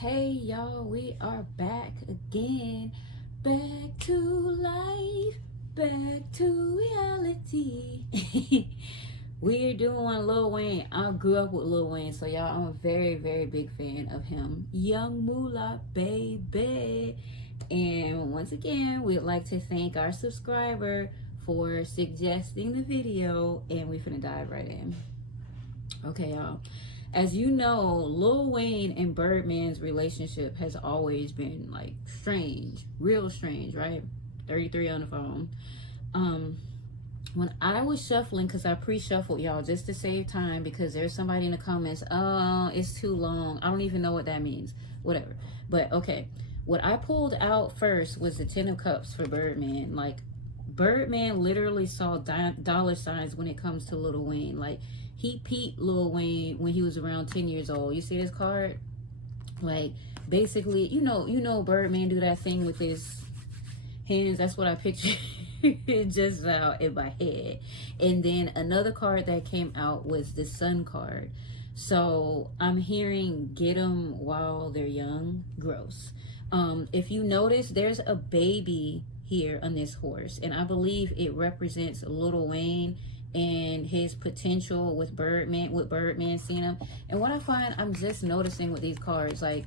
Hey y'all, we are back again. Back to life, back to reality. We're doing Lil Wayne. I grew up with Lil Wayne, so y'all, I'm a very, very big fan of him. Young Moolah, baby. And once again, we'd like to thank our subscriber for suggesting the video, and we're finna dive right in. Okay, y'all. As you know, Lil Wayne and Birdman's relationship has always been like strange, real strange, right? 33 on the phone. When I was shuffling, because I pre-shuffled y'all just to save time, because there's somebody in the comments, oh, it's too long. I don't even know what that means. Whatever. But okay, what I pulled out first was the 10 of Cups for Birdman. Like, Birdman literally saw dollar signs when it comes to Lil Wayne. Like, he peeped Lil Wayne when he was around 10 years old. You see this card? Like, basically, you know Birdman do that thing with his hands. That's what I pictured just now in my head. And then another card that came out was the Sun card. So I'm hearing get them while they're young. Gross. If you notice, there's a baby here on this horse, and I believe it represents Lil Wayne and his potential with Birdman seeing him. And what I find, I'm just noticing with these cards, like,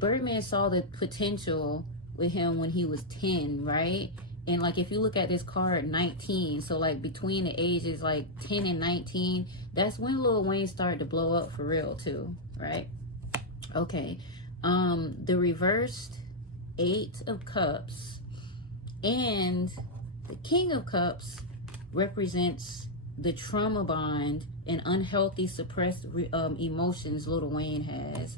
Birdman saw the potential with him when he was 10, right? And like, if you look at this card, 19, so like between the ages like 10 and 19, that's when Lil Wayne started to blow up for real too, right? Okay. The reversed 8 of Cups and the King of Cups represents the trauma bond and unhealthy suppressed emotions Lil Wayne has.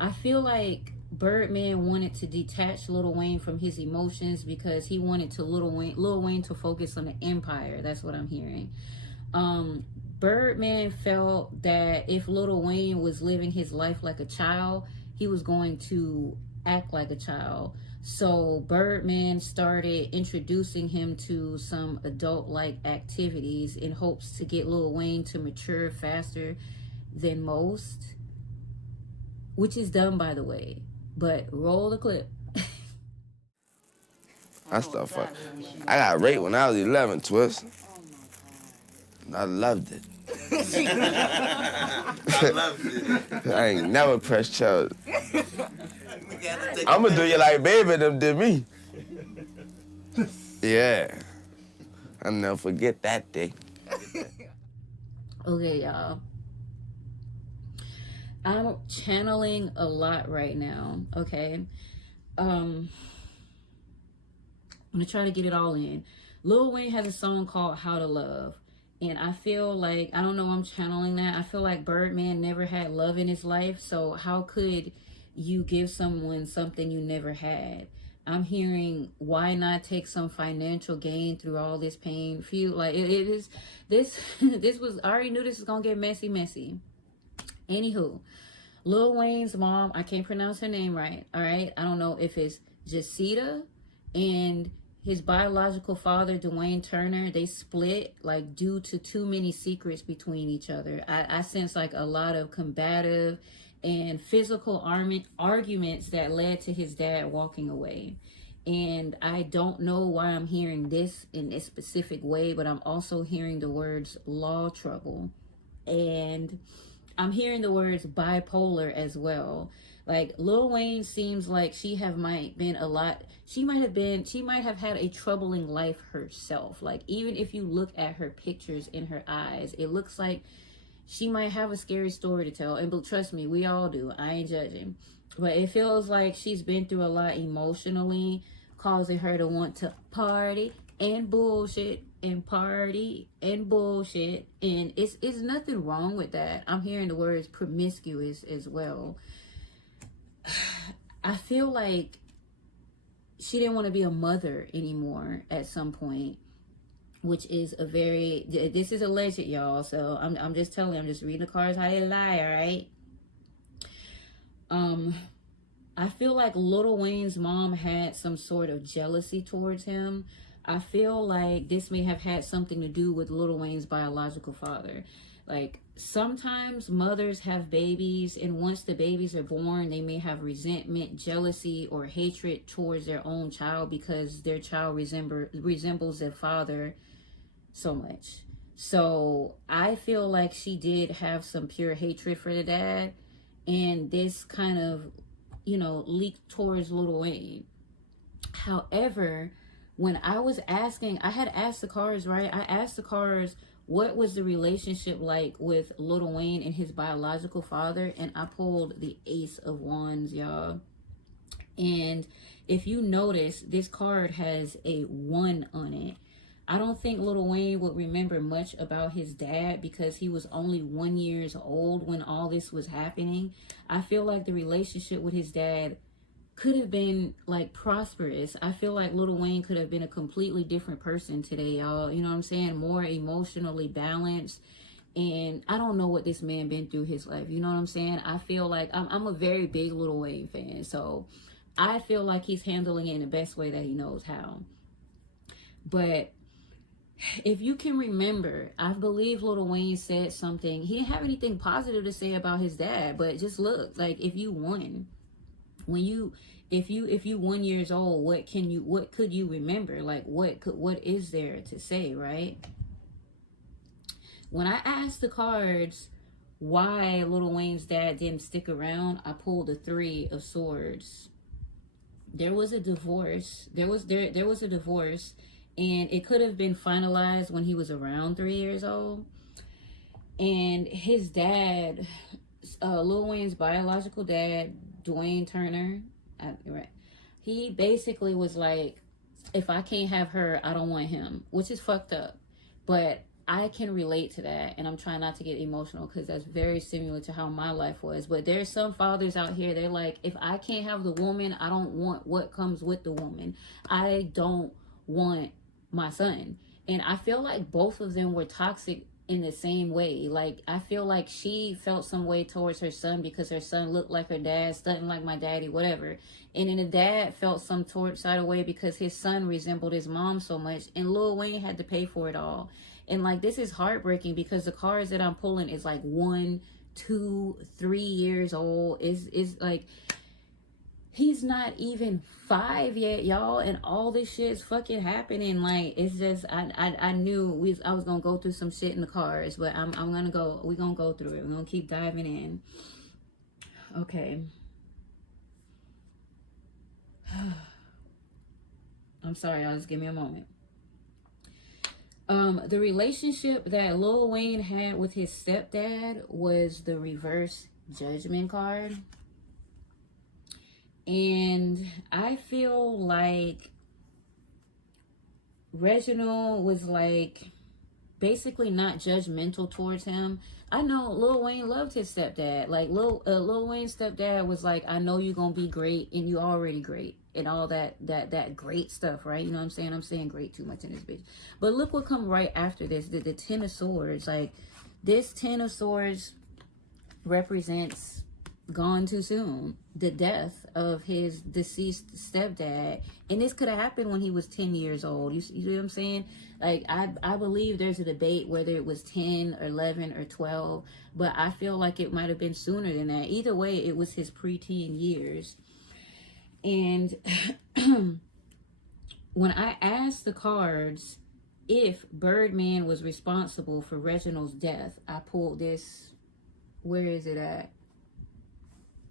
I feel like Birdman wanted to detach Lil Wayne from his emotions because he wanted to Lil Wayne to focus on the empire. That's what I'm hearing. Birdman felt that if Lil Wayne was living his life like a child, he was going to act like a child. So Birdman started introducing him to some adult-like activities in hopes to get Lil Wayne to mature faster than most, which is dumb, by the way. But roll the clip. I got raped when I was 11, Twist. I loved it. I loved it. I ain't never pressed charge. I'ma do you like baby them did me. Yeah. I'll never forget that day. Okay, y'all. I'm channeling a lot right now, okay? I'm gonna try to get it all in. Lil Wayne has a song called How to Love. And I feel like, I don't know, I'm channeling that. I feel like Birdman never had love in his life. So how could you give someone something you never had? I'm hearing, why not take some financial gain through all this pain? Feel like it is, this was, I already knew this was gonna get messy. Anywho, Lil Wayne's mom, I can't pronounce her name right, all right? I don't know if it's Jacita, and his biological father, Dwayne Turner, they split like due to too many secrets between each other. I sense like a lot of combative and physical arguments that led to his dad walking away. And I don't know why I'm hearing this in this specific way, but I'm also hearing the words law trouble. And I'm hearing the words bipolar as well. Like, Lil Wayne seems like she might have had a troubling life herself. Like, even if you look at her pictures in her eyes, it looks like she might have a scary story to tell. And but trust me, we all do. I ain't judging. But it feels like she's been through a lot emotionally, causing her to want to party and bullshit and party and bullshit. And it's nothing wrong with that. I'm hearing the words promiscuous as well. I feel like she didn't want to be a mother anymore at some point, which is this is alleged, y'all. So I'm just telling you, I'm just reading the cards how they lie, all right? I feel like Lil Wayne's mom had some sort of jealousy towards him. I feel like this may have had something to do with Lil Wayne's biological father. Like, sometimes mothers have babies, and once the babies are born, they may have resentment, jealousy, or hatred towards their own child because their child resembles their father so much. So I feel like she did have some pure hatred for the dad, and this kind of, leaked towards Lil Wayne. However, when I was asking, I had asked the cars, right? I asked the cars, what was the relationship like with Lil Wayne and his biological father? And I pulled the Ace of Wands, y'all. And if you notice, this card has a 1 on it. I don't think Lil Wayne would remember much about his dad because he was only 1 year old when all this was happening. I feel like the relationship with his dad could have been like prosperous. I feel like Lil Wayne could have been a completely different person today, y'all. You know what I'm saying? More emotionally balanced. And I don't know what this man been through his life. You know what I'm saying? I feel like I'm a very big Lil Wayne fan. So I feel like he's handling it in the best way that he knows how. But if you can remember, I believe Lil Wayne said something. He didn't have anything positive to say about his dad, but just look, like, if you won, if you 1 years old, what could you remember? Like, what is there to say, right? When I asked the cards why Lil Wayne's dad didn't stick around, I pulled the 3 of Swords. There was a divorce. There was a divorce, and it could have been finalized when he was around 3 years old. And his dad, Lil Wayne's biological dad, Dwayne Turner, right? He basically was like, if I can't have her, I don't want him, which is fucked up. But I can relate to that, and I'm trying not to get emotional because that's very similar to how my life was. But there's some fathers out here, they're like, if I can't have the woman, I don't want what comes with the woman. I don't want my son. And I feel like both of them were toxic in the same way. Like, I feel like she felt some way towards her son because her son looked like her dad, stunting like my daddy, whatever. And then the dad felt some side of way because his son resembled his mom so much, and Lil Wayne had to pay for it all. And like, this is heartbreaking because the cards that I'm pulling is like 1, 2, 3 years old. Is like, he's not even 5 yet, y'all, and all this shit's fucking happening. Like, it's just, I knew I was gonna go through some shit in the cards, but we're gonna go through it. We're gonna keep diving in. Okay. I'm sorry, y'all, just give me a moment. The relationship that Lil Wayne had with his stepdad was the reverse Judgment card. And I feel like Reginald was like basically not judgmental towards him. I know Lil Wayne loved his stepdad. Like, Lil Wayne's stepdad was like, I know you're gonna be great, and you already great, and all that great stuff, right? You know what I'm saying? I'm saying great too much in this bitch. But look what come right after this, the 10 of Swords. Like, this 10 of Swords represents gone too soon, the death of his deceased stepdad. And this could have happened when he was 10 years old. You know what I'm saying? Like, I believe there's a debate whether it was 10 or 11 or 12, but I feel like it might have been sooner than that. Either way, it was his preteen years. And when I asked the cards if Birdman was responsible for Reginald's death, I pulled this. Where is it at?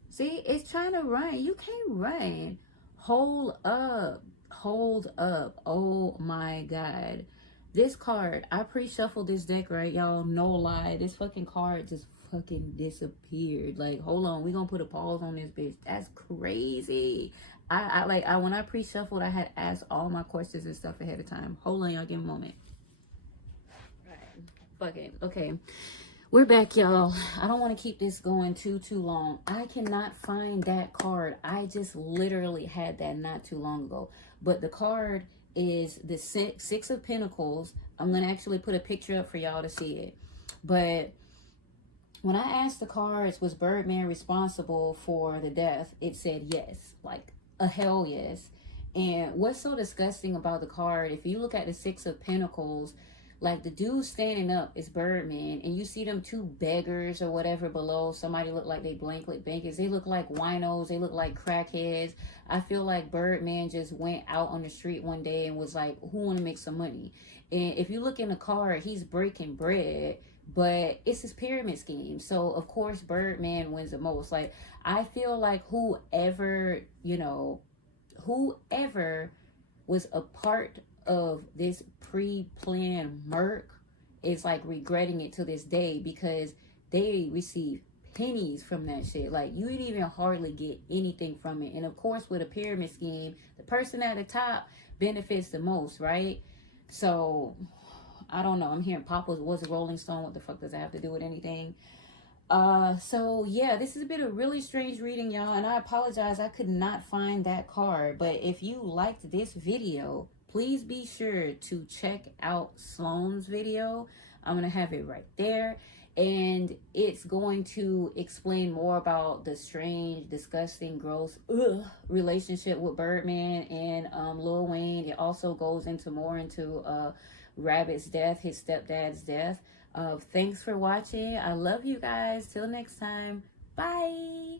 See, it's trying to run. You can't run. Hold up. Hold up. Oh my God. This card, I pre-shuffled this deck, right, y'all? No lie. This fucking card just fucking disappeared. Like, hold on. We're gonna put a pause on this bitch. That's crazy. When I pre-shuffled, I had asked all my questions and stuff ahead of time. Hold on, y'all. Give me a moment. Right. Fuck it. Okay. We're back, y'all. I don't want to keep this going too long. I cannot find that card. I just literally had that not too long ago. But the card is the Six of Pentacles. I'm going to actually put a picture up for y'all to see it. But when I asked the cards, was Birdman responsible for the death? It said yes. Like, a hell yes. And what's so disgusting about the card, if you look at the Six of Pentacles, Like the dude standing up is Birdman, and you see them two beggars or whatever below. Somebody look like they blanket bankers. They look like winos. They look like crackheads. I feel like Birdman just went out on the street one day and was like, "Who want to make some money?" And if you look in the car, he's breaking bread, but it's his pyramid scheme. So of course Birdman wins the most. Like I feel like whoever was a part of this pre-planned murk is like regretting it to this day, because they receive pennies from that shit. Like you didn't even hardly get anything from it. And of course with a pyramid scheme, the person at the top benefits the most, right? So I don't know. I'm hearing Papa was a Rolling Stone. What the fuck does that have to do with anything? So yeah, this has been a really strange reading, y'all, and I apologize I could not find that card. But if you liked this video, please be sure to check out Sloan's video. I'm gonna have it right there, and it's going to explain more about the strange, disgusting, gross relationship with Birdman and Lil Wayne. It also goes into more into Rabbit's death, his stepdad's death. Thanks for watching. I love you guys. Till next time. Bye.